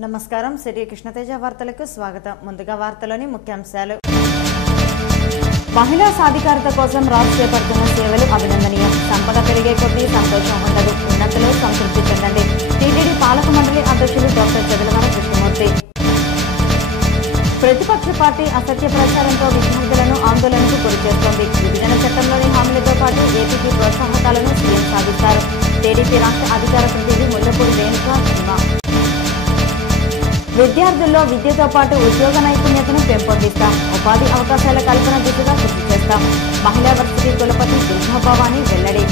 నమస్కారం సిటీ కృష్ణతేజ వార్తలకు స్వాగతం. ముందుగా వార్తలోని ముఖ్యాంశాలు. మహిళా సాధికారత కోసం రాజు చేపడుతున్న సేవలు అభినందనీయం. సంపద పెరిగే కొద్దీ సంతోషం ఉండదు. ఉన్నతలో సంతృప్తి చెందండి. టీటీడీ పాలక మండలి అధ్యక్షులు డాక్టర్ చదలవాడ కృష్ణమూర్తి. ప్రతిపక్ష పార్టీ అసత్య ప్రచారంతో విద్యార్థులను ఆందోళనకు గురిచేస్తోంది. విభజన చట్టంలోని హామీలతో పాటు ఏపీకి ప్రోత్సాహకాలను సీఎం సాధిస్తారు. టీడీపీ రాష్ట్ర అధికార ప్రతినిధి ముల్లపూడి రేణుకా సినిమా. విద్యార్థుల్లో విద్యతో పాటు ఉద్యోగ నైపుణ్యతను పెంపొందిస్తాం. ఉపాధి అవకాశాల కల్పన దిశగా కృషి చేస్తాం. మహిళా వర్సిటీ కులపతి దుర్గాభవాని వెల్లడి.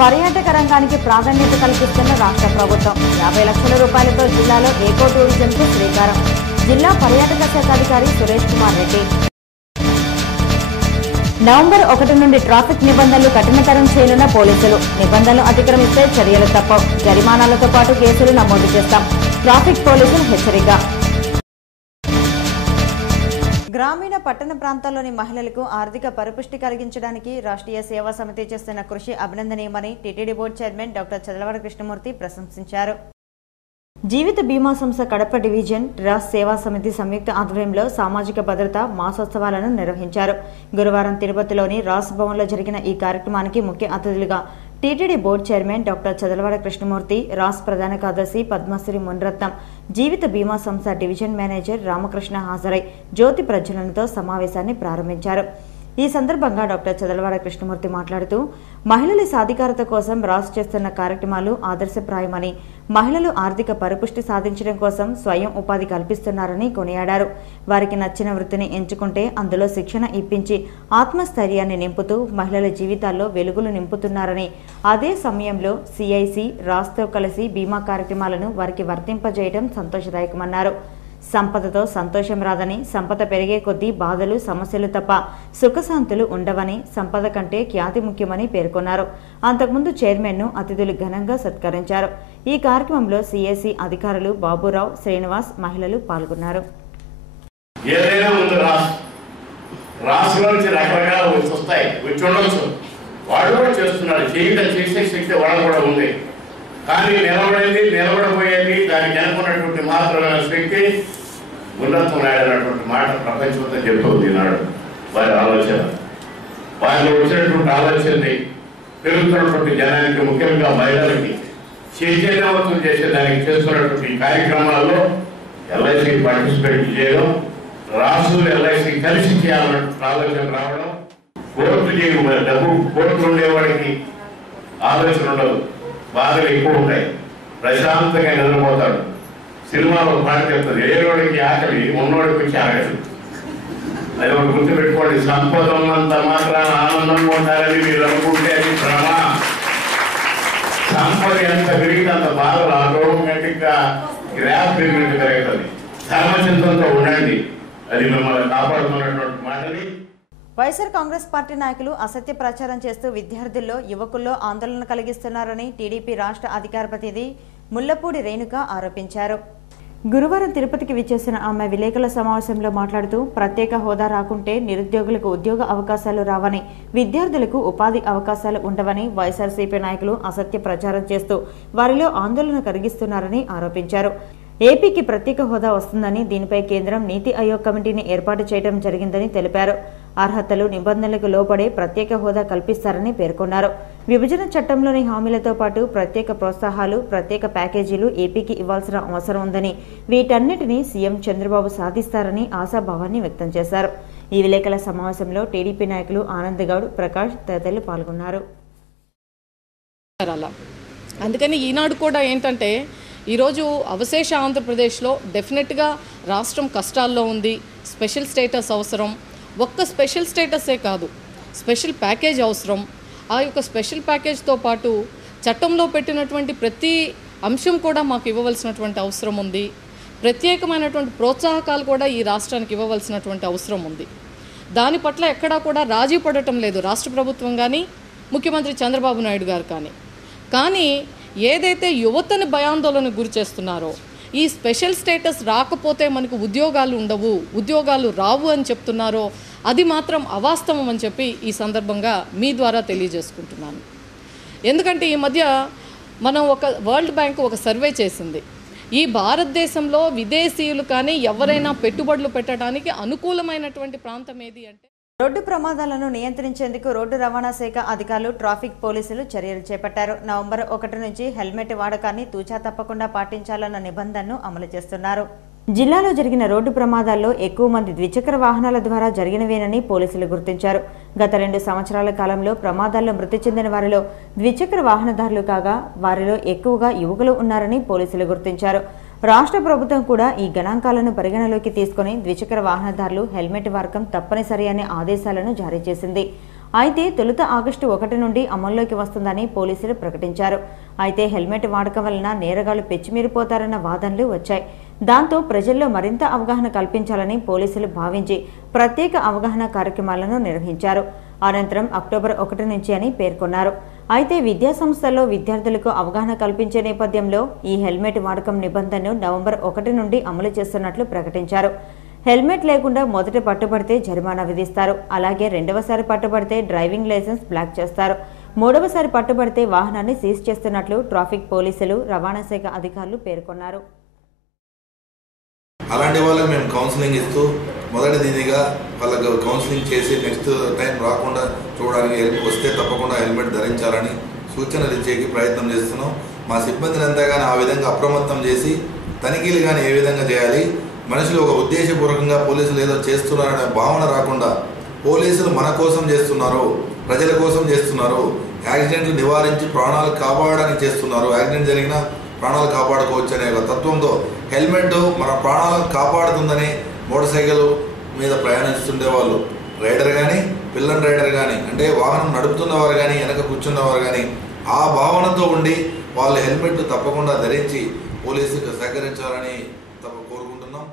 పర్యాటక రంగానికి ప్రాధాన్యత కల్పిస్తున్న రాష్ట్ర ప్రభుత్వం 50 లక్షల రూపాయలతో జిల్లాలో ఏకో టూరిజంకు శ్రీకారం. జిల్లా పర్యాటక శాఖ అధికారి సురేష్ కుమార్ రెడ్డి. నవంబర్ 1 నుండి ట్రాఫిక్ నిబంధనలు కఠినతరం చేయనున్న పోలీసులు. నిబంధనలు అతిక్రమిస్తే చర్యలు తప్పవు. జరిమానాలతో పాటు కేసులు నమోదు చేస్తాం. ట్రాఫిక్ పోలీసులు హెచ్చరిక. గ్రామీణ పట్టణ ప్రాంతాల్లోని మహిళలకు ఆర్థిక పరిపుష్టి కలిగించడానికి రాష్ట్రీయ సేవా సమితి చేస్తున్న కృషి అభినందనీయమని TTD board chairman doctor Chadalavada Krishnamurthy ప్రశంసించారు. జీవిత బీమా సంస్థ కడప డివిజన్ రాస్ సేవా సమితి సంయుక్త ఆధ్వర్యంలో సామాజిక భద్రత మాసోత్సవాలను నిర్వహించారు. గురువారం తిరుపతిలోని రాస్ భవన్లో జరిగిన ఈ కార్యక్రమానికి ముఖ్య అతిథులుగా TTD board chairman doctor Chadalavada Krishnamurthy, రాస్ ప్రధాన కార్యదర్శి పద్మశ్రీ మున్రత్నం, జీవిత బీమా సంస్థ డివిజన్ మేనేజర్ రామకృష్ణ హాజరై జ్యోతి ప్రజ్వలనతో సమావేశాన్ని ప్రారంభించారు. ఈ సందర్భంగా డాక్టర్ చదలవాడ కృష్ణమూర్తి మాట్లాడుతూ మహిళల సాధికారత కోసం రాసు చేస్తున్న కార్యక్రమాలు ఆదర్శప్రాయమని, మహిళలు ఆర్థిక పరిపుష్టి సాధించడం కోసం స్వయం ఉపాధి కల్పిస్తున్నారని కొనియాడారు. వారికి నచ్చిన వృత్తిని ఎంచుకుంటే అందులో శిక్షణ ఇప్పించి ఆత్మస్థైర్యాన్ని నింపుతూ మహిళల జీవితాల్లో వెలుగులు నింపుతున్నారని, అదే సమయంలో సిఐసి రాస్తో కలిసి బీమా కార్యక్రమాలను వారికి వర్తింపజేయడం సంతోషదాయకమన్నారు. సంపదతో సంతోషం రాదని, సంపద పెరిగే కొద్దీ బాధలు సమస్యలు తప్ప సుఖశాంతులు ఉండవని, సంపద కంటే ఖ్యాతి ముఖ్యమని పేర్కొన్నారు. అంతకుముందు చైర్మన్ను అతిథులు ఘనంగా సత్కరించారు. ఈ కార్యక్రమంలో సిఎసి అధికారులు బాబురావు, శ్రీనివాస్, మహిళలు పాల్గొన్నారు. కానీ నిలబడబోయేది దానికి అనుకున్నటువంటి మాత్రమైన శక్తి ఉన్నతమైనటువంటి మాట ప్రపంచంతో చెప్తుంది ఈనాడు. వారి ఆలోచన, వారిలో వచ్చినటువంటి ఆలోచనని పెరుగుతున్నటువంటి జనానికి, ముఖ్యంగా మహిళలకి చైతన్యవంతం చేసేదానికి చేస్తున్నటువంటి కార్యక్రమాల్లో ఎల్ఐసి పార్టిసిపేట్ చేయడం, రాసులు ఎల్ఐసి కలిసి చేయాలన్నటువంటి ఆలోచన రావడం, కోర్టు ఉండేవాడికి ఆలోచన ఉండదు, బాధలు ఎక్కువ ఉంటాయి, ప్రశాంతంగా నిద్రపోతాడు. సినిమాలో పాట చెప్తుంది, ఏరోడికి ఆకలి ఉన్నోడికి వచ్చి ఆగదు. అది ఒక గుర్తుపెట్టుకోండి. సంపద ఉన్నంత మాత్రాన ఆనందంగా ఉండాలని మీరు అనుకుంటే అది భ్రమ. సంపద ఎంత పెరిగితే అంత బాధలు ఆటోమేటిక్గా గ్రాఫ్ పెరిగినట్టు పెరుగుతుంది. ధర్మచింతంతో ఉండండి, అది మిమ్మల్ని కాపాడుతున్నటువంటి మాటని. వైఎస్ఆర్ కాంగ్రెస్ పార్టీ నాయకులు అసత్య ప్రచారం చేస్తూ విద్యార్థుల్లో, యువకుల్లో ఆందోళన కలిగిస్తున్నారని టీడీపీ రాష్ట్ర అధికార ప్రతినిధి ముల్లపూడి రేణుక ఆరోపించారు. గురువారం తిరుపతికి విచ్చేసిన ఆమె విలేకరుల సమావేశంలో మాట్లాడుతూ ప్రత్యేక హోదా రాకుంటే నిరుద్యోగులకు ఉద్యోగ అవకాశాలు రావని, విద్యార్థులకు ఉపాధి అవకాశాలు ఉండవని వైఎస్ఆర్సీపీ నాయకులు అసత్య ప్రచారం చేస్తూ వారిలో ఆందోళన కలిగిస్తున్నారని ఆరోపించారు. ఏపీకి ప్రత్యేక హోదా వస్తుందని, దీనిపై కేంద్రం నీతి ఆయోగ్ కమిటీని ఏర్పాటు చేయడం జరిగిందని తెలిపారు. అర్హతలు, నిబంధనలకు లోబడే ప్రత్యేక హోదా కల్పిస్తారని పేర్కొన్నారు. విభజన చట్టంలోని హామీలతో పాటు ప్రత్యేక ప్రోత్సాహాలు, ప్రత్యేక ప్యాకేజీలు ఏపీకి ఇవ్వాల్సిన అవసరం ఉందని, వీటన్నిటినీ సీఎం చంద్రబాబు సాధిస్తారని ఆశాభావాన్ని వ్యక్తం చేశారు. ఈ విలేకరుల సమావేశంలో టీడీపీ నాయకులు ఆనంద్ గౌడ్, ప్రకాష్ తదితరులు పాల్గొన్నారు. అందుకని ఈనాడు కూడా ఏంటంటే, ఈరోజు అవశేష ఆంధ్రప్రదేశ్లో డెఫినెట్గా రాష్ట్రం కష్టాల్లో ఉంది. స్పెషల్ స్టేటస్ అవసరం. ఒక్క స్పెషల్ స్టేటసే కాదు, స్పెషల్ ప్యాకేజ్ అవసరం. ఆ యొక్క స్పెషల్ ప్యాకేజ్తో పాటు చట్టంలో పెట్టినటువంటి ప్రతి అంశం కూడా మాకు ఇవ్వవలసినటువంటి అవసరం ఉంది. ప్రత్యేకమైనటువంటి ప్రోత్సాహకాలు కూడా ఈ రాష్ట్రానికి ఇవ్వవలసినటువంటి అవసరం ఉంది. దాని పట్ల ఎక్కడా కూడా రాజీ పడటం లేదు రాష్ట్ర ప్రభుత్వం కానీ, ముఖ్యమంత్రి చంద్రబాబు నాయుడు గారు కానీ ఏదైతే యువతని భయాందోళనకు గురి చేస్తున్నారో, ఈ స్పెషల్ స్టేటస్ రాకపోతే మనకు ఉద్యోగాలు ఉండవు, ఉద్యోగాలు రావు అని చెప్తున్నారో అది మాత్రం అవాస్తవం అని చెప్పి ఈ సందర్భంగా మీ ద్వారా తెలియజేసుకుంటున్నాను. ఎందుకంటే ఈ మధ్య ఒక వరల్డ్ బ్యాంక్ ఒక సర్వే చేసింది. ఈ భారతదేశంలో విదేశీయులు కానీ ఎవరైనా పెట్టుబడులు పెట్టడానికి అనుకూలమైనటువంటి ప్రాంతం ఏది అంటే రోడ్డు ప్రమాదాలను నియంత్రించేందుకు రోడ్డు రవాణా శాఖ అధికారులు, ట్రాఫిక్ పోలీసులు చర్యలు చేపట్టారు. నవంబర్ 1 నుంచి హెల్మెట్ వాడకాన్ని తూచా తప్పకుండా పాటించాలన్న నిబంధనను అమలు చేస్తున్నారు. జిల్లాలో జరిగిన రోడ్డు ప్రమాదాల్లో ఎక్కువ మంది ద్విచక్ర వాహనాల ద్వారా జరిగినవేనని పోలీసులు గుర్తించారు. గత 2 సంవత్సరాల కాలంలో ప్రమాదాల్లో మృతి చెందిన వారిలో ద్విచక్ర వాహనదారులు కాగా వారిలో ఎక్కువగా యువకులు ఉన్నారని పోలీసులు గుర్తించారు. రాష్ట్ర ప్రభుత్వం కూడా ఈ గణాంకాలను పరిగణలోకి తీసుకుని ద్విచక్ర వాహనదారులు హెల్మెట్ వాడకం తప్పనిసరి అనే ఆదేశాలను జారీ చేసింది. అయితే తొలుత ఆగస్టు 1 నుండి అమల్లోకి వస్తుందని పోలీసులు ప్రకటించారు. అయితే హెల్మెట్ వాడకం వలన నేరగాళ్లు పెచ్చిమీరిపోతారన్న వాదనలు వచ్చాయి. దాంతో ప్రజల్లో మరింత అవగాహన కల్పించాలని పోలీసులు భావించి ప్రత్యేక అవగాహన కార్యక్రమాలను నిర్వహించారు. అనంతరం అక్టోబర్ 1 నుంచి అని పేర్కొన్నారు. అయితే విద్యాసంస్థల్లో విద్యార్థులకు అవగాహన కల్పించే నేపథ్యంలో ఈ హెల్మెట్ వాడకం నిబంధనను నవంబర్ 1 నుండి అమలు చేస్తున్నట్లు ప్రకటించారు. హెల్మెట్ లేకుండా మొదట పట్టుబడితే జరిమానా విధిస్తారు. అలాగే రెండవసారి పట్టుబడితే డ్రైవింగ్ లైసెన్స్ బ్లాక్ చేస్తారు. మూడవసారి పట్టుబడితే వాహనాన్ని సీజ్ చేస్తున్నట్లు ట్రాఫిక్ పోలీసులు, రవాణా శాఖ అధికారులు పేర్కొన్నారు. అలాంటి వాళ్ళకి మేము కౌన్సిలింగ్ ఇస్తూ మొదటిదిగా వాళ్ళకి కౌన్సిలింగ్ చేసి నెక్స్ట్ టైం రాకుండా చూడడానికి వస్తే తప్పకుండా హెల్మెట్ ధరించాలని సూచనలు ఇచ్చేకి ప్రయత్నం చేస్తున్నాం. మా సిబ్బందిని అంతా కానీ ఆ విధంగా అప్రమత్తం చేసి తనిఖీలు కానీ ఏ విధంగా చేయాలి, మనుషులు ఒక ఉద్దేశపూర్వకంగా పోలీసులు ఏదో చేస్తున్నారనే భావన రాకుండా పోలీసులు మన కోసం చేస్తున్నారు, ప్రజల కోసం చేస్తున్నారు, యాక్సిడెంట్లు నివారించి ప్రాణాలు కాపాడడానికి చేస్తున్నారు, యాక్సిడెంట్ జరిగినా ప్రాణాలు కాపాడుకోవచ్చు అనే తత్వంతో హెల్మెట్ మన ప్రాణాలను కాపాడుతుందని మోటార్ సైకిల్ మీద ప్రయాణిస్తుండే వాళ్ళు రైడర్ కానీ పిల్లన్ రైడర్ కానీ అంటే వాహనం నడుపుతున్నవారు కానీ వెనక కూర్చున్నవారు కానీ ఆ భావనతో ఉండి వాళ్ళు హెల్మెట్ తప్పకుండా ధరించి పోలీసులకు సహకరించాలని కోరుకుంటున్నాం.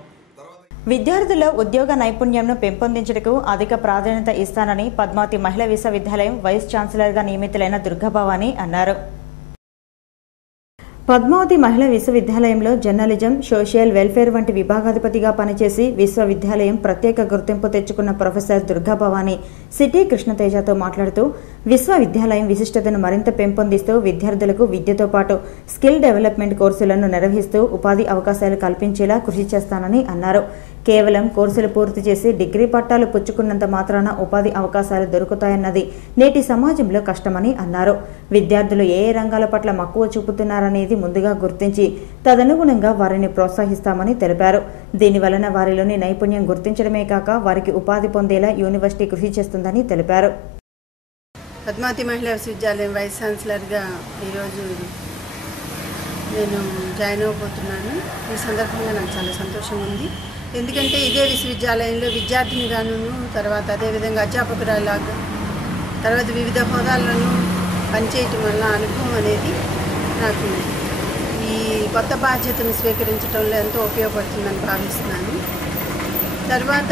విద్యార్థుల ఉద్యోగ నైపుణ్యంను పెంపొందించడానికి అధిక ప్రాధాన్యత ఇస్తానని పద్మావతి మహిళా విశ్వవిద్యాలయం వైస్ ఛాన్సలర్గా నియమితులైన దుర్గాభవాని అన్నారు. పద్మావతి మహిళా విశ్వవిద్యాలయంలో జర్నలిజం, సోషల్ వెల్ఫేర్ వంటి విభాగాధిపతిగా పనిచేసి విశ్వవిద్యాలయం ప్రత్యేక గుర్తింపు తెచ్చుకున్న ప్రొఫెసర్ దుర్గాభవాని సిటీ కృష్ణతేజతో మాట్లాడుతూ విశ్వవిద్యాలయం విశిష్టతను మరింత పెంపొందిస్తూ విద్యార్థులకు విద్యతో పాటు స్కిల్ డెవలప్మెంట్ కోర్సులను నిర్వహిస్తూ ఉపాధి అవకాశాలు కల్పించేలా కృషి చేస్తానని అన్నారు. కేవలం కోర్సులు పూర్తి చేసి డిగ్రీ పట్టాలు పుచ్చుకున్నంత మాత్రాన ఉపాధి అవకాశాలు దొరుకుతాయన్నది నేటి సమాజంలో కష్టమని అన్నారు. విద్యార్థులు ఏ రంగాల పట్ల మక్కువ చూపుతున్నారనేది ముందుగా గుర్తించి తదనుగుణంగా వారిని ప్రోత్సహిస్తామని తెలిపారు. దీనివలన వారిలోని నైపుణ్యం గుర్తించడమే కాక వారికి ఉపాధి పొందేలా యూనివర్సిటీ కృషి చేస్తుందని తెలిపారు. పద్మావతి మహిళా విశ్వవిద్యాలయం వైస్ ఛాన్సలర్గా ఈరోజు నేను జాయిన్ అవ్వబోతున్నాను. ఈ సందర్భంగా నాకు చాలా సంతోషం ఉంది. ఎందుకంటే ఇదే విశ్వవిద్యాలయంలో విద్యార్థినిగాను, తర్వాత అదేవిధంగా అధ్యాపకురాలాగా, తర్వాత వివిధ హోదాలను పనిచేయటం వల్ల అనుభవం అనేది నాకు ఈ కొత్త బాధ్యతను స్వీకరించడంలో ఎంతో ఉపయోగపడుతుందని భావిస్తున్నాను. తర్వాత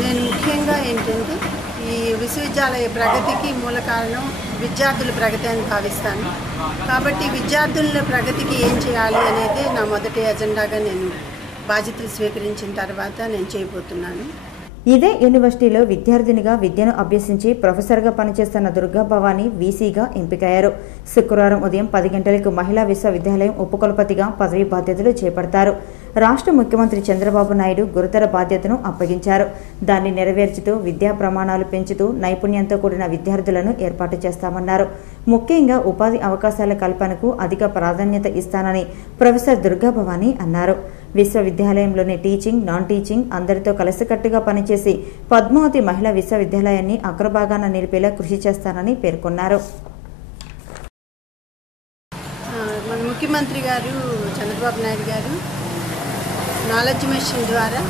నేను ముఖ్యంగా ఏంటంటే ఈ విశ్వవిద్యాలయ ప్రగతికి మూల కారణం విద్యార్థుల ప్రగతి అని భావిస్తాను. కాబట్టి విద్యార్థుల ప్రగతికి ఏం చేయాలి అనేది నా మొదటి ఎజెండాగా నేను బాధ్యతలు స్వీకరించిన తర్వాత నేను చేయబోతున్నాను. ఇదే యూనివర్సిటీలో విద్యార్థినిగా విద్యను అభ్యసించి ప్రొఫెసర్గా పనిచేస్తున్న దుర్గాభవాని వీసీగా ఎంపికయ్యారు. శుక్రవారం ఉదయం 10 గంటలకు మహిళా విశ్వవిద్యాలయం ఉపకులపతిగా పదవీ బాధ్యతలు చేపడతారు. రాష్ట్ర ముఖ్యమంత్రి చంద్రబాబు నాయుడు గురుతర బాధ్యతను అప్పగించారు. దాన్ని నెరవేర్చుతూ విద్యా ప్రమాణాలు పెంచుతూ నైపుణ్యంతో కూడిన విద్యార్థులను ఏర్పాటు చేస్తామన్నారు. ముఖ్యంగా ఉపాధి అవకాశాల కల్పనకు అధిక ప్రాధాన్యత ఇస్తానని ప్రొఫెసర్ దుర్గాభవాని అన్నారు. విశ్వవిద్యాలయంలోని టీచింగ్, నాన్ టీచింగ్ అందరితో కలిసికట్టుగా పనిచేసి పద్మావతి మహిళా విశ్వవిద్యాలయాన్ని అగ్రభాగాన నిలిపేలా కృషి చేస్తానని పేర్కొన్నారు. మన ముఖ్యమంత్రి గారు చంద్రబాబు నాయుడు గారు నాలెడ్జ్ మిషన్ ద్వారా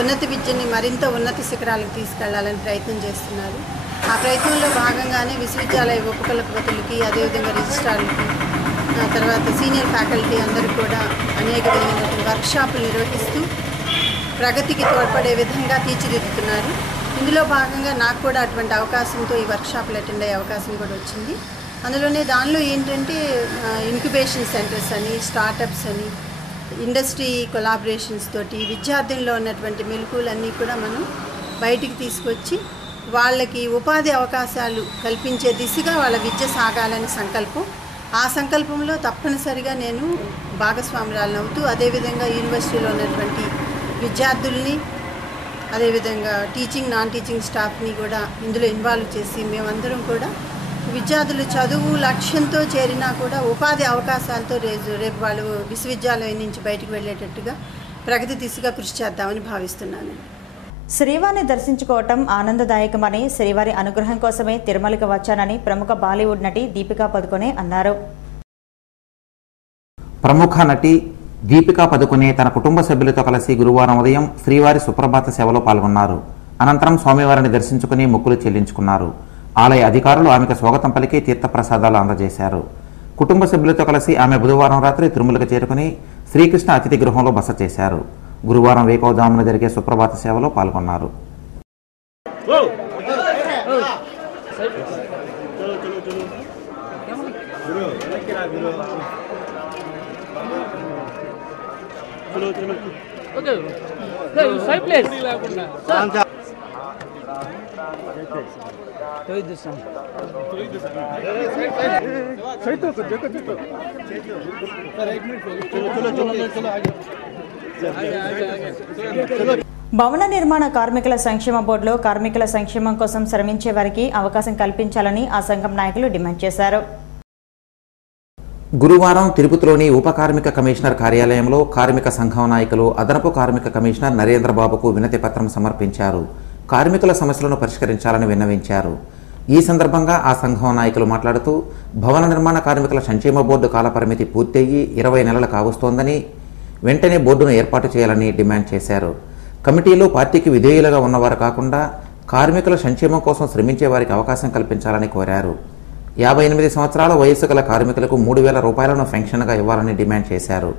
ఉన్నత విద్యని మరింత ఉన్నత శిఖరాలకు తీసుకెళ్లాలని ప్రయత్నం చేస్తున్నారు. ఆ ప్రయత్నంలో భాగంగానే విశ్వవిద్యాలయ ఉపకులపతులకి, అదేవిధంగా రిజిస్ట్రార్లకి, తర్వాత సీనియర్ ఫ్యాకల్టీ అందరూ కూడా అనేక విధమైనటువంటి వర్క్షాపులు నిర్వహిస్తూ ప్రగతికి తోడ్పడే విధంగా తీర్చిదిద్దుతున్నారు. ఇందులో భాగంగా నాకు కూడా అటువంటి అవకాశంతో ఈ వర్క్షాపులు అటెండ్ అయ్యే అవకాశం కూడా వచ్చింది. దానిలో ఏంటంటే ఇంక్యుబేషన్ సెంటర్స్ అని, స్టార్టప్స్ అని, ఇండస్ట్రీ కొలాబరేషన్స్ తోటి విద్యార్థుల్లో ఉన్నటువంటి మెలకువలన్నీ కూడా మనం బయటికి తీసుకొచ్చి వాళ్ళకి ఉపాధి అవకాశాలు కల్పించే దిశగా వాళ్ళ విద్య సాగాలని సంకల్పం. ఆ సంకల్పంలో తప్పనిసరిగా నేను భాగస్వామురాలను అవుతూ అదేవిధంగా యూనివర్సిటీలో ఉన్నటువంటి విద్యార్థుల్ని అదేవిధంగా టీచింగ్ నాన్ టీచింగ్ స్టాఫ్ని కూడా ఇందులో ఇన్వాల్వ్ చేసి మేమందరం కూడా విద్యార్థులు చదువు లక్ష్యంతో చేరినా కూడా ఉపాధి అవకాశాలతో రేపు వాళ్ళు విశ్వవిద్యాలయం నుంచి బయటకు వెళ్ళేటట్టుగా ప్రగతి దిశగా కృషి చేద్దామని భావిస్తున్నాను. శ్రీవారిని దర్శించుకోవటం ఆనందదాయకమని, శ్రీవారి అనుగ్రహం కోసమే తిరుమలకు వచ్చానని ప్రముఖ బాలీవుడ్ నటి దీపికా పదుకొనే అన్నారు. ప్రముఖ నటి దీపికా పదుకొనే తన కుటుంబ సభ్యులతో కలిసి గురువారం ఉదయం శ్రీవారి సుప్రభాత సేవలో పాల్గొన్నారు. అనంతరం స్వామివారిని దర్శించుకుని మొక్కులు చెల్లించుకున్నారు. ఆలయ అధికారులు ఆమెకు స్వాగతం పలికి తీర్థప్రసాదాలు అందజేశారు. కుటుంబ సభ్యులతో కలిసి ఆమె బుధవారం రాత్రి తిరుమలకు చేరుకుని శ్రీకృష్ణ అతిథి గృహంలో బస చేశారు. గురువారం వేకోజామున జరిగే సుప్రభాత సేవలో పాల్గొన్నారు. భవన నిర్మాణ కార్మికుల సంక్షేమ బోర్డులో కార్మికుల సంక్షేమం కోసం శ్రమించే వారికి అవకాశం కల్పించాలని ఆ సంఘం నాయకులు డిమాండ్ చేశారు. గురువారం తిరుపతిలోని ఉప కార్మిక కమిషనర్ కార్యాలయంలో కార్మిక సంఘం నాయకులు అదనపు కార్మిక కమిషనర్ నరేంద్రబాబుకు వినతి పత్రం సమర్పించారు. కార్మికుల సమస్యలను పరిష్కరించాలని విన్నవించారు. ఈ సందర్భంగా ఆ సంఘం నాయకులు మాట్లాడుతూ భవన నిర్మాణ కార్మికుల సంక్షేమ బోర్డు కాలపరిమితి పూర్తయ్యి 20 నెలలు కావస్తోందని, వెంటనే బోర్డును ఏర్పాటు చేయాలని డిమాండ్ చేశారు. కమిటీలో పార్టీకి విధేయులుగా ఉన్నవారు కాకుండా కార్మికుల సంక్షేమం కోసం శ్రమించే వారికి అవకాశం కల్పించాలని కోరారు. 58 సంవత్సరాల వయస్సు గల కార్మికులకు 3,000 రూపాయలను పెన్షన్గా ఇవ్వాలని డిమాండ్ చేశారు.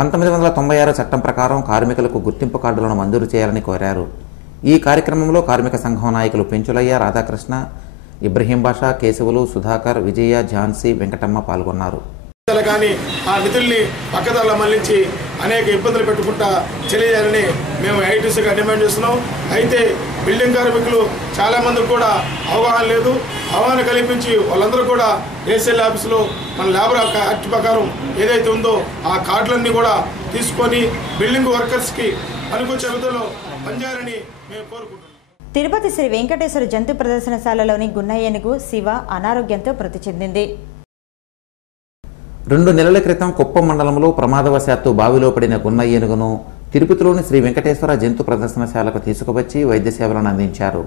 1996 చట్టం ప్రకారం కార్మికులకు గుర్తింపు కార్డులను మంజూరు చేయాలని కోరారు. ఈ కార్యక్రమంలో కార్మిక సంఘం నాయకులు పెంచులయ్య, రాధాకృష్ణ, ఇబ్రహీం బాషా, కేశవులు, సుధాకర్, విజయ, ఝాన్సీ, వెంకటమ్మ పాల్గొన్నారు. కానీ ఆ నిధుల్ని పక్కదారులో మళ్లించి అనేక ఇబ్బందులు పెట్టుకుంటా తెలియాలని మేము ఐటీసీగా డిమాండ్ చేస్తున్నాం. అయితే బిల్డింగ్ కార్మికులు చాలామందికి కూడా అవగాహన లేదు. అవగాహన కల్పించి వాళ్ళందరూ కూడా ఏసీఎల్ ఆఫీసులో మన లేబర్ యాక్ట్ ప్రకారం ఏదైతే ఉందో ఆ కార్డులన్నీ కూడా తీసుకొని బిల్డింగ్ వర్కర్స్కి పనికొచ్చే విధంలో పనిచేయాలని మేము కోరుకుంటున్నాం. తిరుపతి శ్రీ వెంకటేశ్వర జంతు ప్రదర్శనశాలలోని గున్న ఏనుగు శివ అనారోగ్యంతో మృతి చెందింది. 2 నెలల క్రితం కుప్పం మండలంలో ప్రమాదవశాత్తు బావిలో పడిన గున్న ఏనుగును తిరుపతిలోని శ్రీ వెంకటేశ్వర జంతు ప్రదర్శనశాలకు తీసుకువచ్చి వైద్య సేవలను అందించారు.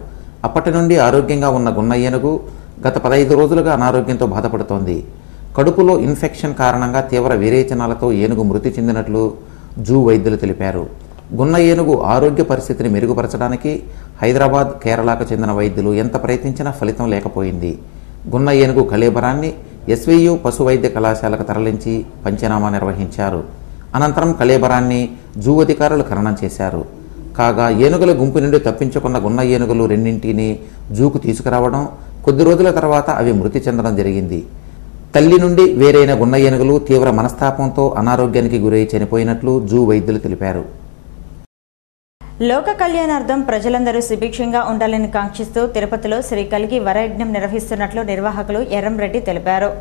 అప్పటి నుండి ఆరోగ్యంగా ఉన్న గున్న ఏనుగు గత 15 రోజులుగా అనారోగ్యంతో బాధపడుతోంది. కడుపులో ఇన్ఫెక్షన్ కారణంగా తీవ్ర విరేచనాలతో ఏనుగు మృతి చెందినట్లు జూ వైద్యులు తెలిపారు. గున్న ఏనుగు ఆరోగ్య పరిస్థితిని మెరుగుపరచడానికి హైదరాబాద్, కేరళకు చెందిన వైద్యులు ఎంత ప్రయత్నించినా ఫలితం లేకపోయింది. గున్న ఏనుగు కళేబరాన్ని ఎస్వీయు పశు వైద్య కళాశాలకు తరలించి పంచనామా నిర్వహించారు. అనంతరం కళేబరాన్ని జూ అధికారులు ఖననం చేశారు. కాగా ఏనుగుల గుంపు నుండి తప్పించుకున్న గున్న ఏనుగులు రెండింటిని జూకు తీసుకురావడం, కొద్ది రోజుల తర్వాత అవి మృతి చెందడం జరిగింది. తల్లి నుండి వేరైన గున్న ఏనుగులు తీవ్ర మనస్తాపంతో అనారోగ్యానికి గురై చనిపోయినట్లు జూ వైద్యులు తెలిపారు. లోక కళ్యాణార్థం ప్రజలందరూ సుభిక్షంగా ఉండాలని కాంక్షిస్తూ తిరుపతిలో శ్రీ కల్కి వరయజ్ఞం నిర్వహిస్తున్నట్లు నిర్వాహకులు ఎర్రంరెడ్డి తెలిపారు.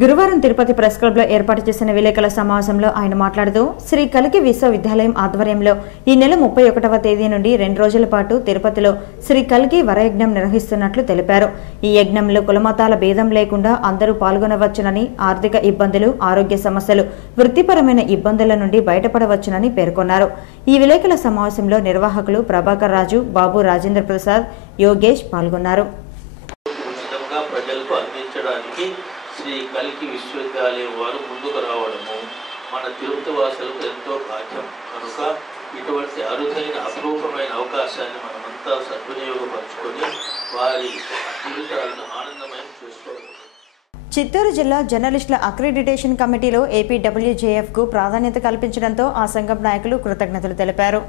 గురువారం తిరుపతి ప్రెస్ క్లబ్లో ఏర్పాటు చేసిన విలేకరుల సమావేశంలో ఆయన మాట్లాడుతూ శ్రీ కల్కి విశ్వవిద్యాలయం ఆధ్వర్యంలో ఈ నెల 31వ తేదీ నుండి 2 రోజుల పాటు తిరుపతిలో శ్రీ కల్కి వరయజ్ఞం నిర్వహిస్తున్నట్లు తెలిపారు. ఈ యజ్ఞంలో కులమతాల భేదం లేకుండా అందరూ పాల్గొనవచ్చునని, ఆర్థిక ఇబ్బందులు, ఆరోగ్య సమస్యలు, వృత్తిపరమైన ఇబ్బందుల నుండి బయటపడవచ్చునని పేర్కొన్నారు. ఈ విలేకరుల సమావేశంలో నిర్వాహకులు ప్రభాకర్ రాజు, బాబు రాజేంద్ర ప్రసాద్, యోగేష్ పాల్గొన్నారు. శ్రీ కల్కి విశ్వవిద్యాలయం వారు ముందుకు రావడము మన తిరుపతి వాసులకు ఎంతో భాగ్యం కనుక ఇటువంటి అరుదైన అపరూపమైన అవకాశాన్ని మనమంతా సద్వినియోగపరచుకొని వారి జీవితాలను ఆనందమయం చేసుకోవాలి. చిత్తూరు జిల్లా జర్నలిస్టుల అక్రిడిటేషన్ కమిటీలో ఏపీడబ్ల్యూజేఎఫ్కు ప్రాధాన్యత కల్పించడంతో ఆ సంఘం నాయకులు కృతజ్ఞతలు తెలిపారు.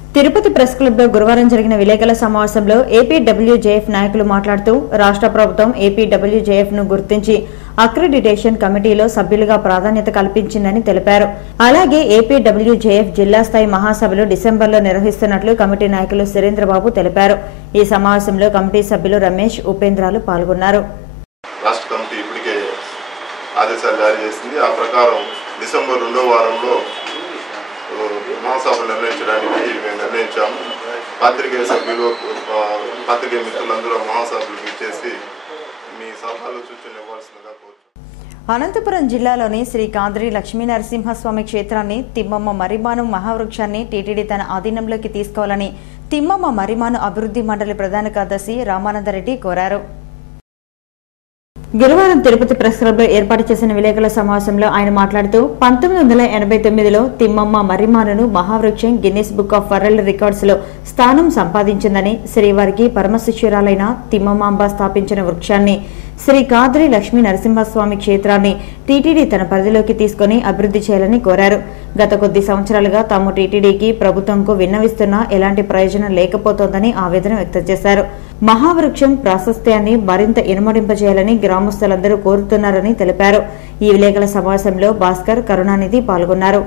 తిరుపతి ప్రెస్ క్లబ్లో గురువారం జరిగిన విలేకరుల సమావేశంలో ఏపీడబ్ల్యూజేఎఫ్ నాయకులు మాట్లాడుతూ రాష్ట్ర ప్రభుత్వం ఏపీడబ్ల్యూజేఎఫ్ను గుర్తించి అక్రిడిటేషన్ కమిటీలో సభ్యులుగా ప్రాధాన్యత కల్పించిందని తెలిపారు. అలాగే ఏపీడబ్ల్యూజేఎఫ్ జిల్లా స్థాయి మహాసభలు డిసెంబర్లో నిర్వహిస్తున్నట్లు కమిటీ నాయకులు సురేంద్రబాబు తెలిపారు. ఈ సమావేశంలో కమిటీ సభ్యులు రమేష్, ఉపేంద్రాలు పాల్గొన్నారు. ఆదేశాలు జారీ చేసింది. ఆ ప్రకారం డిసెంబర్ 2వ వారంలో మహాసభలు నిర్ణయించడానికి మేము నిర్ణయించాము. పాత్రికేయ సభ్యులు, పాత్రికేయ మిత్రులందరూ మహాసభలకు ఇచ్చేసి మీ సలహాలు సూచనలు ఇవ్వాల్సిందిగా కోరుతున్నాను. అనంతపురం జిల్లాలోని శ్రీ కాద్రి లక్ష్మీనరసింహస్వామి క్షేత్రాన్ని తిమ్మమ్మ మర్రిమాను మహావృక్షాన్ని టీటీడీ తన ఆధీనంలోకి తీసుకోవాలని తిమ్మమ్మ మర్రిమాను అభివృద్ధి మండలి ప్రధాన కార్యదర్శి రామానందరెడ్డి కోరారు. గురువారం తిరుపతి ప్రెస్ క్లబ్లో ఏర్పాటు చేసిన విలేకరుల సమావేశంలో ఆయన మాట్లాడుతూ 1989లో తిమ్మమ్మ మర్రిమానును మహావృక్షం Guinness book of world records లో స్థానం సంపాదించిందని, శ్రీవారికి పరమశిష్యురాలైన తిమ్మమాంబ స్థాపించిన వృక్షాన్ని శ్రీ కాద్రి లక్ష్మీ నరసింహస్వామి క్షేత్రాన్ని టీటీడీ తన పరిధిలోకి తీసుకుని అభివృద్ధి చేయాలని కోరారు. గత కొద్ది సంవత్సరాలుగా తాము టీటీడీకి ప్రభుత్వంకు విన్నవిస్తున్నా ఎలాంటి ప్రయోజనం లేకపోతోందని ఆవేదన వ్యక్తం చేశారు. మహావృక్షం ప్రాశస్త్యాన్ని మరింత ఇనుమడింపజేయాలని గ్రామస్తులందరూ కోరుతున్నారని తెలిపారు. ఈ విలేకరుల సమావేశంలో భాస్కర్, కరుణానిధి పాల్గొన్నారు.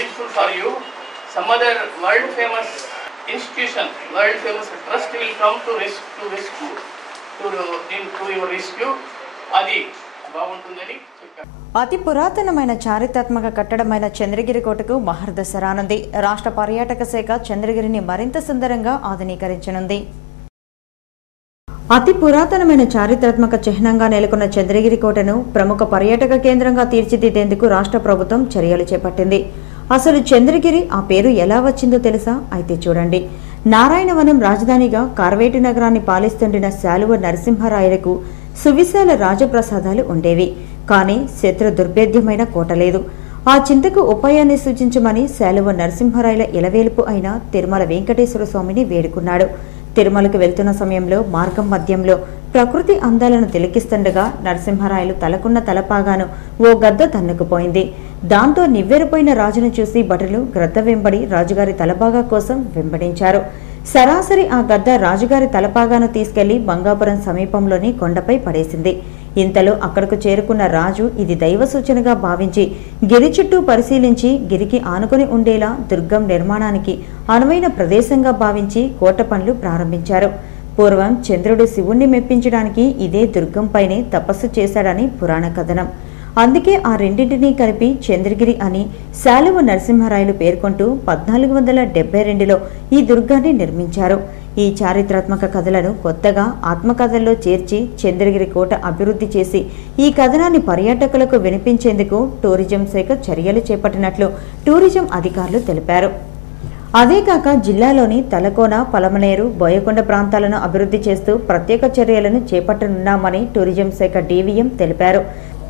useful for you. Some other world famous institution, world famous trust will come to your rescue. Adi బాగుంటుందని చెప్పారు. అతి పురాతనమైన చారిత్రాత్మక కట్టడమైన చంద్రగిరి కోటకు మహర్దశ రానుంది. రాష్ట్ర పర్యాటక శాఖ చంద్రగిరిని మరింత సుందరంగా ఆధునీకరించనుంది. అతి పురాతనమైన చారిత్రాత్మక చిహ్నంగా నెలకొన్న చంద్రగిరి కోటను ప్రముఖ పర్యాటక కేంద్రంగా తీర్చిదిద్దేందుకు రాష్ట్ర ప్రభుత్వం చర్యలు చేపట్టింది. అసలు చంద్రగిరి ఆ పేరు ఎలా వచ్చిందో తెలుసా? అయితే చూడండి. నారాయణవనం రాజధానిగా కార్వేటి నగరాన్ని పాలిస్తుండిన శాలువ నరసింహరాయలకు సువిశాల రాజప్రసాదాలు ఉండేవి. కానీ శత్రు దుర్భేద్యమైన కోట లేదు. ఆ చింతకు ఉపాయాన్ని సూచించమని శాలువ నరసింహరాయల ఇలవేలుపు అయిన తిరుమల వెంకటేశ్వర స్వామిని వేడుకున్నాడు. తిరుమలకు వెళ్తున్న సమయంలో మార్గం మధ్యంలో ప్రకృతి అందాలను తిలకిస్తుండగా నరసింహరాయలు తలకున్న తలపాగాను ఓ గద్ద తన్నుకుపోయింది. దాంతో నివ్వెరపోయిన రాజును చూసి భటులు గ్రద్ద వెంబడి రాజుగారి తలపాగా కోసం వెంబడించారు. సరాసరి ఆ గద్ద రాజుగారి తలపాగాను తీసుకెళ్లి బంగాపురం సమీపంలోని కొండపై పడేసింది. ఇంతలో అక్కడకు చేరుకున్న రాజు ఇది దైవ సూచనగా భావించి గిరి చుట్టూ పరిశీలించి గిరికి ఆనుకుని ఉండేలా దుర్గం నిర్మాణానికి అనువైన ప్రదేశంగా భావించి కోట పనులు ప్రారంభించారు. పూర్వం చంద్రుడు శివుణ్ణి మెప్పించడానికి ఇదే దుర్గంపైనే తపస్సు చేశాడని పురాణ కథనం. అందుకే ఆ రెండింటినీ కలిపి చంద్రగిరి అని శాలువ నరసింహరాయలు పేర్కొంటూ 1472లో ఈ దుర్గాన్ని నిర్మించారు. ఈ చారిత్రాత్మక కథలను కొత్తగా ఆత్మకథల్లో చేర్చి చంద్రగిరి కోట అభివృద్ధి చేసి ఈ కథనాన్ని పర్యాటకులకు వినిపించేందుకు టూరిజం శాఖ చర్యలు చేపట్టినట్లు టూరిజం అధికారులు తెలిపారు. అదేకాక జిల్లాలోని తలకోన, పలమనేరు, బోయకొండ ప్రాంతాలను అభివృద్ధి చేస్తూ ప్రత్యేక చర్యలను చేపట్టనున్నామని టూరిజం శాఖ డీవీఎం తెలిపారు.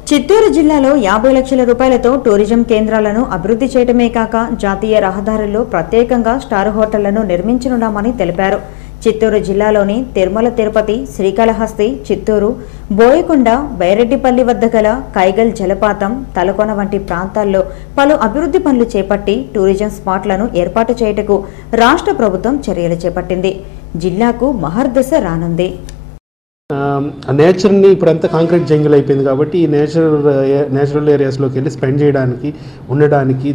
చిత్తూరు జిల్లాలో 50 లక్షల రూపాయలతో టూరిజం కేంద్రాలను అభివృద్ధి చేయడమే కాక జాతీయ రహదారుల్లో ప్రత్యేకంగా స్టార్ హోటళ్లను నిర్మించనున్నామని తెలిపారు. చిత్తూరు జిల్లాలోని తిరుమల తిరుపతి, శ్రీకాళహస్తి, చిత్తూరు, బోయకొండ, బైరెడ్డిపల్లి వద్ద గల కైగల్ జలపాతం, తలకొన వంటి ప్రాంతాల్లో పలు అభివృద్ధి పనులు చేపట్టి టూరిజం స్పాట్లను ఏర్పాటు చేయుటకు రాష్ట్ర ప్రభుత్వం చర్యలు చేపట్టింది. జిల్లాకు మహర్దశ రానుంది. నేచర్ని ఇప్పుడంతా కాంక్రీట్ జంగిల్ అయిపోయింది కాబట్టి ఈ నేచురల్ ఏరియాస్లోకి వెళ్ళి స్పెండ్ చేయడానికి, ఉండడానికి,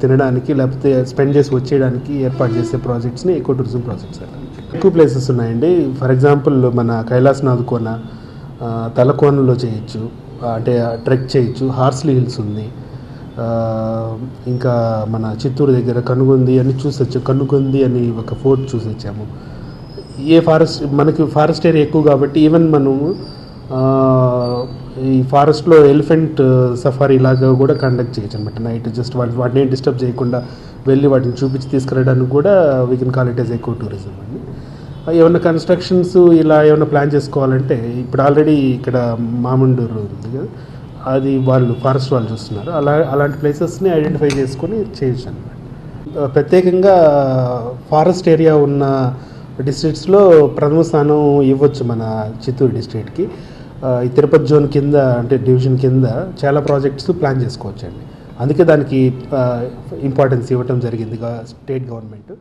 తినడానికి, లేకపోతే స్పెండ్ చేసి వచ్చేయడానికి ఏర్పాటు చేసే ప్రాజెక్ట్స్ని ఎకో టూరిజం ప్రాజెక్ట్స్ అంటారు. ఎక్కువ ప్లేసెస్ ఉన్నాయండి. ఫర్ ఎగ్జాంపుల్ మన కైలాసనాథ్ కోన, తలకోనలో చేయొచ్చు, అంటే ట్రెక్ చేయొచ్చు. హార్స్లీ హిల్స్ ఉంది. ఇంకా మన చిత్తూరు దగ్గర కనుగొంది అని చూసొచ్చు. కనుగొంది అని ఒక ఫోర్ట్ చూసి వచ్చాము. మనకి ఫారెస్ట్ ఏరియా ఎక్కువ కాబట్టి ఈవెన్ మనము ఈ ఫారెస్ట్లో ఎలిఫెంట్ సఫారీ లాగా కూడా కండక్ట్ చేయొచ్చు అనమాట. నైట్ జస్ట్ వాటిని డిస్టర్బ్ చేయకుండా వెళ్ళి వాటిని చూపించి తీసుకురావడానికి కూడా we can call it as eco tourism అండి. ఏమన్నా కన్స్ట్రక్షన్స్ ఇలా ఏమైనా ప్లాన్ చేసుకోవాలంటే ఇప్పుడు ఆల్రెడీ ఇక్కడ మామండూరు ఉంది కదా, అది వాళ్ళు ఫారెస్ట్ వాళ్ళు చూస్తున్నారు. అలాంటి ప్లేసెస్ని ఐడెంటిఫై చేసుకొని చేయొచ్చు అనమాట. ప్రత్యేకంగా ఫారెస్ట్ ఏరియా ఉన్న డిస్ట్రిక్ట్స్లో ప్రథమ స్థానం ఇవ్వచ్చు మన చిత్తూరు డిస్ట్రిక్ట్కి. ఈ తిరుపతి జోన్ కింద, అంటే డివిజన్ కింద చాలా ప్రాజెక్ట్స్ ప్లాన్ చేసుకోవచ్చు అండి. అందుకే దానికి ఇంపార్టెన్స్ ఇవ్వటం జరిగింది స్టేట్ గవర్నమెంట్.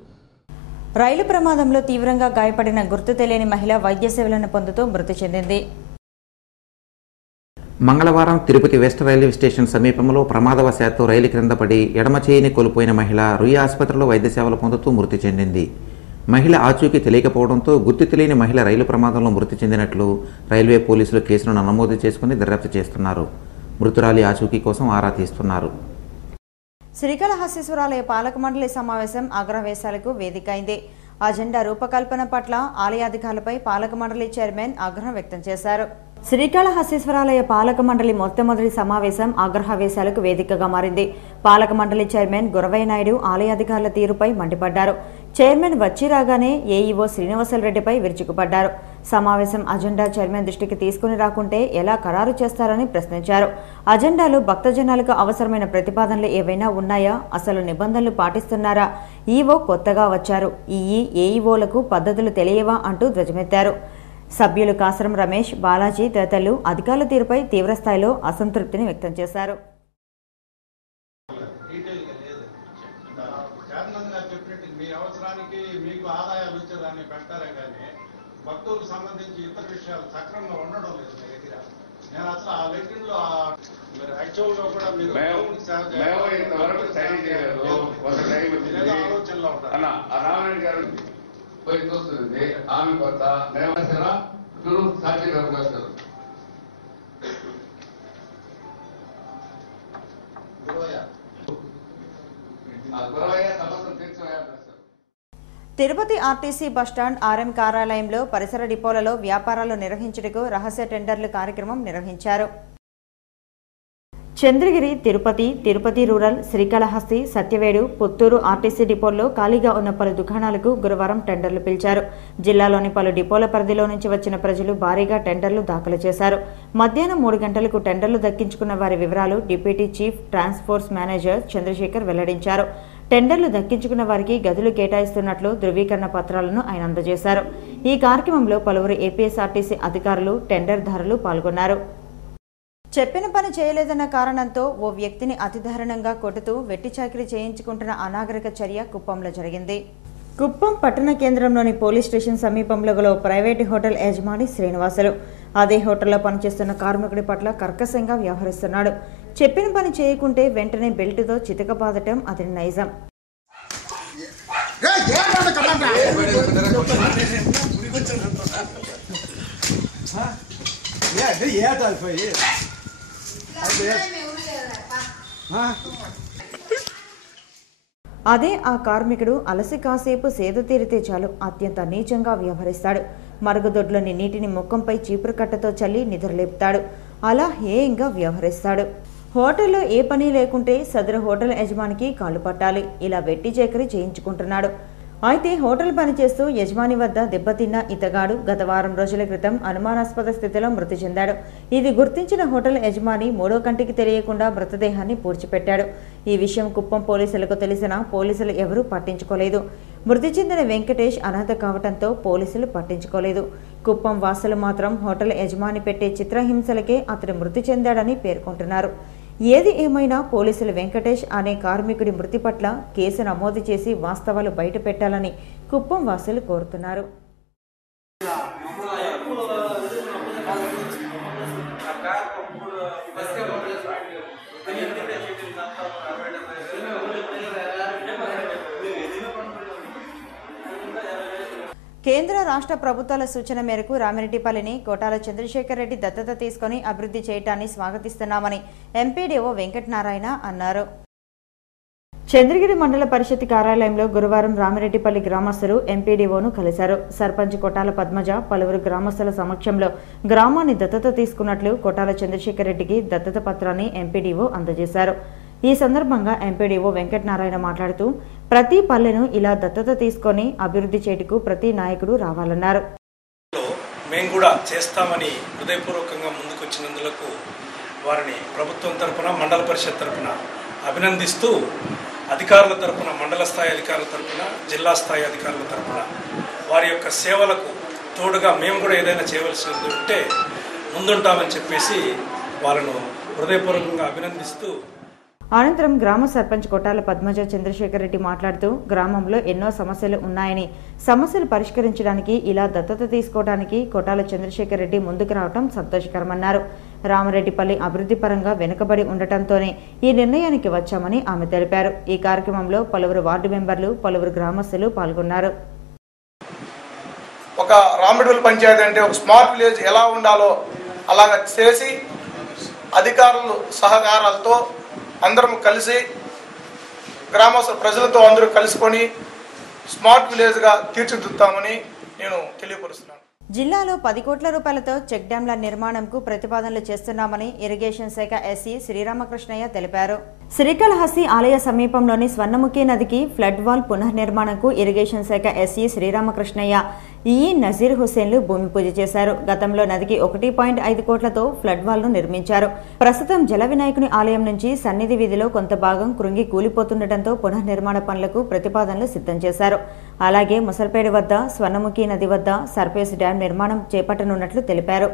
రైలు ప్రమాదంలో తీవ్రంగా గాయపడిన గుర్తు తెలియని మహిళ వైద్య సేవలను పొందుతూ మృతి చెందింది. మంగళవారం తిరుపతి వెస్ట్ రైల్వే స్టేషన్ సమీపంలో ప్రమాదవశాత్తు రైలు క్రింద పడి ఎడమ చేయిని కోల్పోయిన మహిళ రుయ్ ఆసుపత్రిలో వైద్య సేవలు పొందుతూ మృతి చెందింది. మహిళ ఆచూకీ తెలియకపోవడంతో గుర్తు తెలియని మహిళ రైలు ప్రమాదంలో మృతి చెందినట్లు రైల్వే పోలీసులు కేసును నమోదు చేసుకుని దర్యాప్తు చేస్తున్నారు. మృతురాలి ఆచూకీ కోసం ఆరా తీస్తున్నారు. శ్రీకాళహస్తీశ్వరాలయ పాలక మండలి సమావేశం అగ్రవేశాలకు వేదికైంది. అజెండా రూపకల్పన పట్ల ఆలయాధికారులపై పాలక మండలి చైర్మన్ ఆగ్రహం వ్యక్తం చేశారు. శ్రీకాళహస్తీశ్వరాలయ పాలక మండలి మొట్టమొదటి సమావేశం ఆగ్రహవేశాలకు వేదికగా మారింది. పాలక మండలి చైర్మన్ గురవయ్య నాయుడు ఆలయాధికారుల తీరుపై మండిపడ్డారు. చైర్మన్ వచ్చి రాగానే ఏఈఓ శ్రీనివాసరెడ్డిపై విరుచుకుపడ్డారు. సమావేశం అజెండా చైర్మన్ దృష్టికి తీసుకుని రాకుంటే ఎలా ఖరారు చేస్తారని ప్రశ్నించారు. అజెండాలో భక్తజనాలకు అవసరమైన ప్రతిపాదనలు ఏవైనా ఉన్నాయా, అసలు నిబంధనలు పాటిస్తున్నారా, ఈవో కొత్తగా వచ్చారు, ఏఈఓలకు పద్ధతులు తెలియవా అంటూ ధ్వజమెత్తారు. సభ్యులు కాసరం రమేష్, బాలాజీ తదితరులు అధికారుల తీరుపై తీవ్రస్థాయిలో అసంతృప్తిని వ్యక్తం చేశారు. భక్తులకు సంబంధించి ఇతర విషయాలు సక్రమంగా ఉండడం లేదు మీ దగ్గర. నేను అసలు ఆ లెక్కలో మీరు యాక్చువల్గా కూడా మీరు ఆలోచనలో ఉంటారు. రామారాయణ గారు పోయి చూస్తుంది ఆమె కొత్త సాక్షి అవకాశాలు సమస్యలు తీర్చవా. తిరుపతి ఆర్టీసీ బస్టాండ్ ఆర్ఎం కార్యాలయంలో పరిసర డిపోలలో వ్యాపారాలు నిర్వహించుటకు రహస్య టెండర్లు కార్యక్రమం నిర్వహించారు. చంద్రగిరి, తిరుపతి, తిరుపతి రూరల్, శ్రీకాళహస్తి, సత్యవేడు, పుత్తూరు ఆర్టీసీ డిపోల్లో ఖాళీగా ఉన్న పలు దుకాణాలకు గురువారం టెండర్లు పిలిచారు. జిల్లాలోని పలు డిపోల పరిధిలో నుంచి వచ్చిన ప్రజలు భారీగా టెండర్లు దాఖలు చేశారు. మధ్యాహ్నం 3 గంటలకు టెండర్లు దక్కించుకున్న వారి వివరాలు deputy chief transports manager Chandrasekhar వెల్లడించారు. టెండర్లు దక్కించుకున్న వారికి గదులు కేటాయిస్తున్నట్లు ధృవీకరణ పత్రాలను ఆయన అందజేశారు. ఈ కార్యక్రమంలో పలువురు ఏపీఎస్ఆర్టీసీ అధికారులు, టెండర్దారులు పాల్గొన్నారు. చెప్పిన పని చేయలేదన్న కారణంతో ఓ వ్యక్తిని అతిదారుణంగా కొట్టుతూ వెట్టి చాకిరీ చేయించుకుంటున్న అనాగరిక చర్య కుప్పంలో జరిగింది. కుప్పం పట్టణ కేంద్రంలోని పోలీస్ స్టేషన్ సమీపంలో గల ప్రైవేటు హోటల్ యజమాని శ్రీనివాసులు అదే హోటల్లో పనిచేస్తున్న కార్మికుడి పట్ల కర్కశంగా వ్యవహరిస్తున్నాడు. చెప్పిన పని చేయకుంటే వెంటనే బెల్టుతో చితకబాదటం అతని నైజం. అదే ఆ కార్మికుడు అలసి కాసేపు సేద తీరితే చాలు అత్యంత నీచంగా వ్యవహరిస్తాడు. మరుగుదొడ్లోని నీటిని ముఖంపై చీపురు కట్టతో చల్లి నిద్రలేపుతాడు. అలా హేయంగా వ్యవహరిస్తాడు. హోటల్లో ఏ పని లేకుంటే సదరు హోటల్ యజమానికి కాళ్ళు పట్టాలి. ఇలా వెట్టి చేకరీ చేయించుకుంటున్నాడు. అయితే హోటల్ పనిచేస్తూ యజమాని వద్ద దెబ్బతిన్న ఇతగాడు గత వారం రోజుల క్రితం అనుమానాస్పద స్థితిలో మృతి చెందాడు. ఇది గుర్తించిన హోటల్ యజమాని మూడో కంటికి తెలియకుండా మృతదేహాన్ని పూడ్చిపెట్టాడు. ఈ విషయం కుప్పం పోలీసులకు తెలిసినా పోలీసులు ఎవరూ పట్టించుకోలేదు. మృతి చెందిన వెంకటేష్ అనాథ కావడంతో పోలీసులు పట్టించుకోలేదు. కుప్పం వాసులు మాత్రం హోటల్ యజమాని పెట్టే చిత్రహింసలకే అతడు మృతి చెందాడని పేర్కొంటున్నారు. ఏది ఏమైనా పోలీసులు వెంకటేష్ అనే కార్మికుడి మృతి పట్ల కేసు నమోదు చేసి వాస్తవాలు బయట పెట్టాలని కుప్పం వాసులు కోరుతున్నారు. కేంద్ర రాష్ట్ర ప్రభుత్వాల సూచన మేరకు రామిరెడ్డిపల్లిని కోటాల చంద్రశేఖర్ రెడ్డి దత్తత తీసుకుని అభివృద్ధి చేయటాన్ని స్వాగతిస్తున్నామని ఎంపీడీఓ వెంకటనారాయణ అన్నారు. చంద్రగిరి మండల పరిషత్ కార్యాలయంలో గురువారం రామిరెడ్డిపల్లి గ్రామస్తులు ఎంపీడీఓను కలిశారు. సర్పంచ్ కోటాల పద్మజ పలువురు గ్రామస్తుల సమక్షంలో గ్రామాన్ని దత్తత తీసుకున్నట్లు కోటాల చంద్రశేఖర్ రెడ్డికి దత్తత పత్రాన్ని ఎంపీడీఓ అందజేశారు. ఈ సందర్భంగా ఎంపీడీఓ వెంకటనారాయణ మాట్లాడుతూ ప్రతి పల్లెను ఇలా దత్తత తీసుకొని అభివృద్ధి చేయటకు ప్రతి నాయకుడు రావాలన్నారు. మేము కూడా చేస్తామని హృదయపూర్వకంగా ముందుకొచ్చినందుకు వారిని ప్రభుత్వం తరపున మండల పరిషత్ తరపున అభినందిస్తూ అధికారుల తరపున మండల స్థాయి అధికారుల తరపున జిల్లా స్థాయి అధికారుల తరపున వారి యొక్క సేవలకు తోడుగా మేము కూడా ఏదైనా చేయవలసి ఉంటే ముందుంటామని చెప్పేసి వాళ్ళను హృదయపూర్వకంగా అభినందిస్తూ అనంతరం గ్రామ సర్పంచ్ కోటాల పద్మజ చంద్రశేఖర్ రెడ్డి మాట్లాడుతూ గ్రామంలో ఎన్నో సమస్యలు ఉన్నాయని సమస్యలు పరిష్కరించడానికి ఇలా దత్తత తీసుకోవడానికి కోటాల చంద్రశేఖర్ రెడ్డి ముందుకు రావడం సంతోషకరమన్నారు. రామరెడ్డిపల్లి అభివృద్ధి పరంగా వెనుకబడి ఉండటంతోనే ఈ నిర్ణయానికి వచ్చామని ఆమె తెలిపారు. ఈ కార్యక్రమంలో పలువురు వార్డు మెంబర్లు, పలువురు గ్రామస్తులు పాల్గొన్నారు. ఒక రామరెడ్డిపల్లి పంచాయతీ అంటే ఒక స్మార్ట్ విలేజ్ ఎలా ఉండాలో అలాగ చేసి అధికారులు సహకారాలతో అందరం కలిసి గ్రామస్తుల ప్రజలతో అందరూ కలుసుకొని స్మార్ట్ విలేజ్గా తీర్చిదిద్దుతామని నేను తెలియపరుస్తున్నాను. జిల్లాలో 10 కోట్ల రూపాయలతో చెక్ డ్యాంల నిర్మాణంకు ప్రతిపాదనలు చేస్తున్నామని ఇరిగేషన్ శాఖ ఎస్సీ శ్రీరామకృష్ణయ్య తెలిపారు. శ్రీకాళహస్తి ఆలయ సమీపంలోని స్వర్ణముఖి నదికి ఫ్లడ్ వాల్ పునర్నిర్మాణంకు ఇరిగేషన్ శాఖ ఎస్సీ శ్రీరామకృష్ణయ్య, ఈ నజీర్ హుసేన్లు భూమి పూజ చేశారు. గతంలో నదికి 1.5 కోట్లతో ఫ్లడ్ వాల్ ను నిర్మించారు. ప్రస్తుతం జల వినాయకుని ఆలయం నుంచి సన్నిధి వీధిలో కొంత భాగం కృంగి కూలిపోతుండటంతో పునర్నిర్మాణ పనులకు ప్రతిపాదనలు సిద్ధం చేశారు. అలాగే ముసల్పేట వద్ద స్వర్ణముఖి నది వద్ద సర్ఫేస్ డ్యాం నిర్మాణం చేపట్టనున్నట్లు తెలిపారు.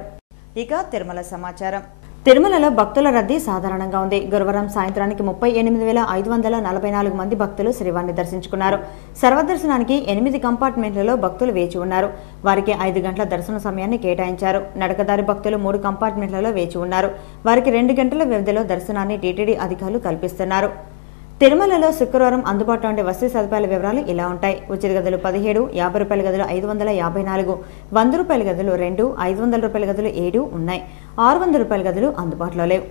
ఇక తిరుమల సమాచారం. తిరుమలలో భక్తుల రద్దీ సాధారణంగా ఉంది. గురువారం సాయంత్రానికి 38,544 మంది భక్తులు శ్రీవారిని దర్శించుకున్నారు. సర్వదర్శనానికి 8 కంపార్ట్మెంట్లలో భక్తులు వేచి ఉన్నారు. వారికి 5 గంటల దర్శన సమయాన్ని కేటాయించారు. నడకదారి భక్తులు 3 కంపార్ట్మెంట్లలో వేచి ఉన్నారు. వారికి 2 గంటల వ్యవధిలో దర్శనాన్ని టీటీడీ అధికారులు కల్పిస్తున్నారు. తిరుమలలో శుక్రవారం అందుబాటులో ఉండే వసతి సదుపాయాల వివరాలు ఇలా ఉంటాయి. ఉచిత గదులు 17, 50 రూపాయల గదులు 554, 100 రూపాయల గదులు 2, 500 రూపాయల గదులు 7 ఉన్నాయి. 600 రూపాయల గదులు అందుబాటులో లేవు.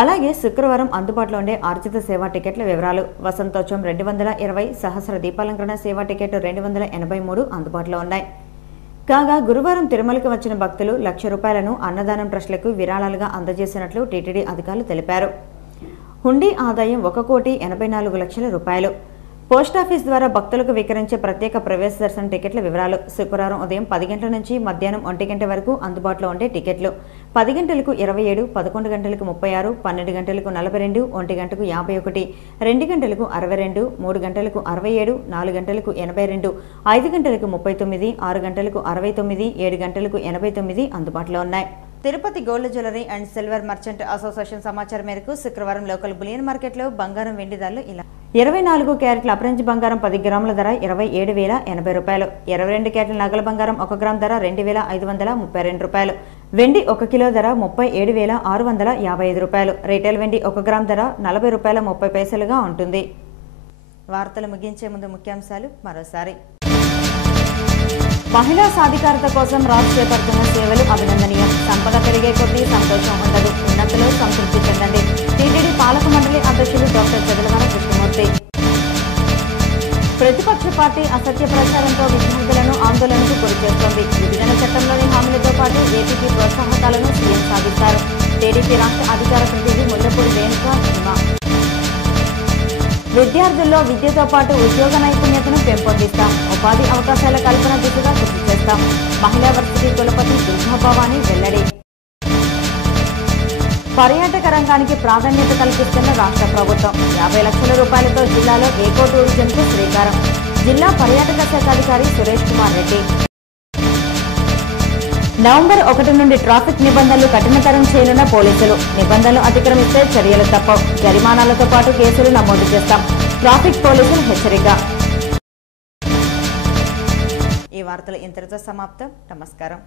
అలాగే శుక్రవారం అందుబాటులో ఉండే ఆర్జిత సేవా టికెట్ల వివరాలు. వసంతోత్సవం 220, సహస్ర దీపాలంకరణ సేవా టికెట్ 283 అందుబాటులో ఉన్నాయి. కాగా గురువారం తిరుమలకు వచ్చిన భక్తులు 1,00,000 రూపాయలను అన్నదానం ట్రస్టులకు విరాళాలుగా అందజేసినట్లు టీటీడీ అధికారులు తెలిపారు. హుండీ ఆదాయం 1,84,00,000 రూపాయలు. పోస్టాఫీస్ ద్వారా భక్తులకు విక్రయించే ప్రత్యేక ప్రవేశ దర్శన టికెట్ల వివరాలు. శుక్రవారం ఉదయం 10 గంటల నుంచి మధ్యాహ్నం 1 గంట వరకు అందుబాటులో ఉండే టికెట్లు. 10 గంటలకు 27, 11 గంటలకు 36, 12 గంటలకు 42, 1 గంటకు 51, 2 గంటలకు 62, 3 గంటలకు 67, 4 గంటలకు 82, 5 గంటలకు 39, 6 గంటలకు 69, 7 గంటలకు 89 అందుబాటులో ఉన్నాయి. Tirupati gold jewellery and silver merchant association సమాచారం మేరకు శుక్రవారం లోకల్ బులియన్ మార్కెట్లో బంగారం, వెండి ధరలు ఇలా: 24 క్యారెట్ల అపరంజి బంగారం 10 గ్రాముల ధర 27,080 రూపాయలు. 22 క్యారెట్ల నగల బంగారం 1 గ్రామ్ ధర 2,532 రూపాయలు. వెండి 1 కిలో ధర 37,655 రూపాయలు. రీటైల్ వెండి 1 గ్రామ్ ధర 40 రూపాయల 30 పైసలుగా ఉంటుంది. వార్తలు ముగించే ముందు ముఖ్యాంశాలు మరోసారి. మహిళా సాధికారత కోసం రాజు చేపడుతున్న సేవలు అభినందనీయం. సంపద పెరిగే కొద్దీ సంతోషం ఉండదు. ఉన్నతలో సంతృప్తి చెందండి. టీటీడీ పాలక మండలి అధ్యక్షులు డాక్టర్ చదలవాడ కృష్ణమూర్తి. ప్రతిపక్ష పార్టీ అసత్య ప్రచారంతో విద్యార్థులను ఆందోళనకు గురి చేస్తోంది. విభజన చట్టంలోని హామీలతో పాటు ఏపీకి ప్రోత్సాహకాలను సీఎం సాధిస్తారు. టీడీపీ రాష్ట్ర అధికార ప్రతినిధి ముల్లపూడి రేణుకా సినిమా. విద్యార్థుల్లో విద్యతో పాటు ఉద్యోగ నైపుణ్యతను పెంపొందిస్తాం. ఉపాధి అవకాశాల కల్పన దిశగా కృషి చేస్తాం. మహిళా వర్సిటీ కులపతి దుర్గాభవాని వెల్లడి. పర్యాటక రంగానికి ప్రాధాన్యత కల్పిస్తున్న రాష్ట్ర ప్రభుత్వం. 50 లక్షల రూపాయలతో జిల్లాలో ఏకో టూరిజంకు శ్రీకారం. జిల్లా పర్యాటక శాఖ అధికారి సురేష్ కుమార్ రెడ్డి. నవంబర్ 1 నుండి ట్రాఫిక్ నిబంధనలు కఠినతరం చేయనున్న పోలీసులు. నిబంధనలు అతిక్రమిస్తే చర్యలు తప్పవు. జరిమానాలతో పాటు కేసులు నమోదు చేస్తాం. ట్రాఫిక్ పోలీసులు హెచ్చరిక. ఈ వార్తలు ఇంతటితో సమాప్తం. నమస్కారం.